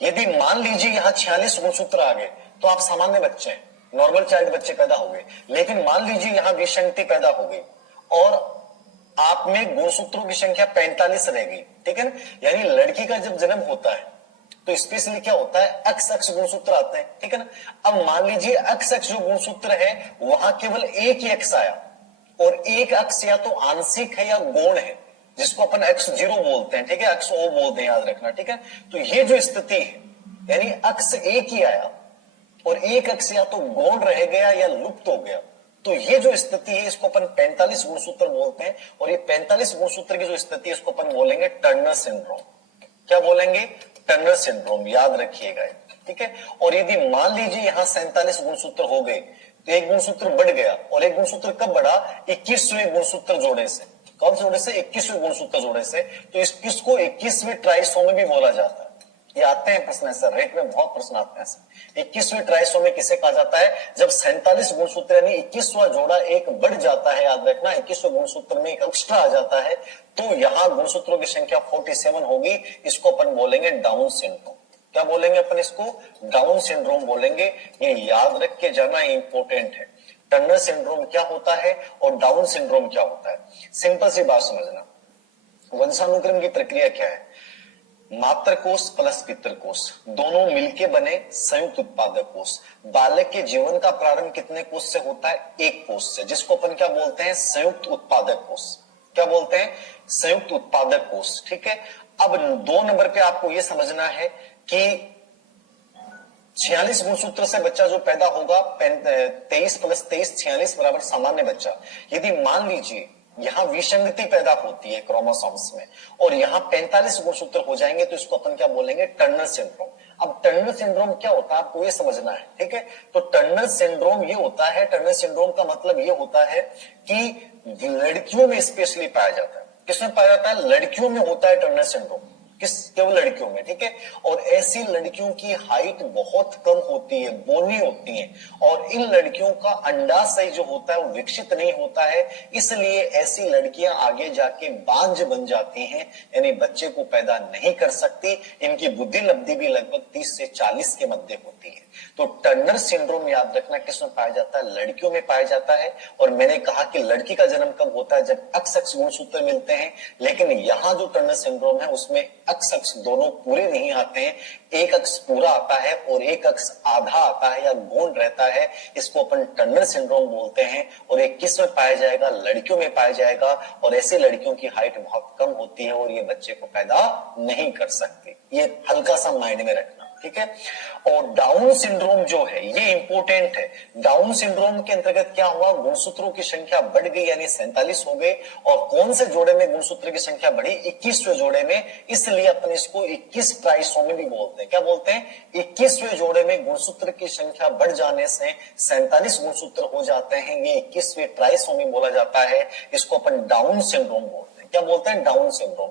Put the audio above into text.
यदि मान लीजिए यहाँ 46 गुणसूत्र आ गए तो आप सामान्य बच्चे हैं, नॉर्मल चाइल्ड बच्चे पैदा हो गए। लेकिन मान लीजिए यहाँ विसंगति पैदा हो गई और आप में गुणसूत्रों की संख्या 45 रह गई, ठीक है ना। यानी लड़की का जब जन्म होता है तो स्पेशली क्या होता है, एक्स एक्स गुणसूत्र आते हैं, ठीक है ना। अब मान लीजिए एक्स एक्स जो गुणसूत्र है वहां केवल एक ही एक्स आया और एक अक्ष या तो आंशिक है या गौण है, जिसको अपन x0 बोलते हैं, ठीक है, XO बोलते हैं, याद रखना, ठीक है। तो ये जो स्थिति है, यानी अक्ष एक ही आया और एक अक्ष या तो गौण रह गया या लुप्त हो गया, तो ये जो स्थिति है इसको अपन 45 गुणसूत्र बोलते हैं। और ये 45 गुणसूत्र की जो स्थिति है इसको अपन बोलेंगे टर्नर सिंड्रोम। क्या बोलेंगे, टर्नर सिंड्रोम, याद रखिएगा, ठीक है। और यदि मान लीजिए यहाँ 47 गुणसूत्र हो गए तो एक गुणसूत्र बढ़ गया, और एक गुणसूत्र कब बढ़ा, 21वें गुणसूत्र जोड़े से। कौन से जोड़े से, 21वें गुणसूत्र जोड़े से। तो इसको 21वें ट्राइसोमी भी बोला जाता है। ये आते हैं प्रश्न सर, रेट में बहुत प्रश्न आते हैं सर। 21वें ट्राइसोमी किसे कहा जाता है, जब 47 गुणसूत्र यानी 21वां जोड़ा एक बढ़ जाता है, याद रखना, 21वें गुणसूत्र में एक एक्स्ट्रा आ जाता है, तो यहाँ गुणसूत्रों की संख्या 47 होगी। इसको अपन बोलेंगे डाउन सिंड्रोम। क्या बोलेंगे अपन इसको, डाउन सिंड्रोम बोलेंगे। ये याद रख के जाना इंपॉर्टेंट है, टर्नर सिंड्रोम क्या होता है और डाउन सिंड्रोम क्या होता है। सिंपल सी बात समझना, वंशानुक्रम की प्रक्रिया क्या है, मातृकोश प्लस पितृकोश दोनों मिलके बने संयुक्त उत्पादक कोश। बालक के जीवन का प्रारंभ कितने कोश से होता है, एक कोश से, जिसको अपन क्या बोलते हैं, संयुक्त उत्पादक कोश। क्या बोलते हैं, संयुक्त उत्पादक कोश, ठीक है। अब 2 नंबर पे आपको यह समझना है कि 46 गुणसूत्र से बच्चा जो पैदा होगा, 23 + 23 46 बराबर सामान्य बच्चा। यदि मान लीजिए यहां विसंगति पैदा होती है क्रोमोसोम्स में और यहां 45 गुणसूत्र हो जाएंगे तो इसको अपन क्या बोलेंगे, टर्नर सिंड्रोम। अब टर्नर सिंड्रोम क्या होता है आपको ये समझना है, ठीक है। तो टर्नर सिंड्रोम ये होता है, टर्नर सिंड्रोम का मतलब ये होता है कि लड़कियों में स्पेशली पाया जाता है। किसमें पाया जाता है, लड़कियों में होता है टर्नर सिंड्रोम, किस, केवल लड़कियों में, ठीक है। और ऐसी लड़कियों की हाइट बहुत कम होती है, बोनी होती है, और इन लड़कियों का अंडाशय जो होता है वो विकसित नहीं होता है, इसलिए ऐसी लड़कियां आगे जाके बांझ बन जाती हैं, यानी बच्चे को पैदा नहीं कर सकती। इनकी बुद्धि लब्धि भी लगभग 30 से 40 के मध्य होती है। तो टर्नर सिंड्रोम याद रखना किसमें पाया जाता है, लड़कियों में पाया जाता है। और मैंने कहा कि लड़की का जन्म कब होता है, जब एक्स एक्स गुणसूत्र मिलते हैं। लेकिन यहाँ जो टर्नर सिंड्रोम है उसमें एक्स अक्ष दोनों पूरे नहीं आते हैं, एक अक्ष पूरा आता है और एक अक्ष आधा आता है या गौण रहता है। इसको अपन टर्नर सिंड्रोम बोलते हैं। और ये किस में पाया जाएगा, लड़कियों में पाया जाएगा। और ऐसी लड़कियों की हाइट बहुत कम होती है और ये बच्चे को पैदा नहीं कर सकती। ये हल्का सा माइंड में रखना, ठीक है। और डाउन सिंड्रोम जो है ये इंपॉर्टेंट है। डाउन सिंड्रोम के अंतर्गत क्या हुआ, गुणसूत्रों की संख्या बढ़ गई, यानी 47 हो गए। और कौन से जोड़े में गुणसूत्र की संख्या बढ़ी, 21वें जोड़े में, इसलिए अपन इसको 21 ट्राइसोमी भी बोलते हैं। क्या बोलते हैं, 21वें जोड़े में गुणसूत्र की संख्या बढ़ जाने से 47 गुणसूत्र हो जाते हैं, ये 21वें ट्राइसोमी बोला जाता है। इसको अपन डाउन सिंड्रोम बोलते हैं। क्या बोलते हैं, डाउन सिंड्रोम।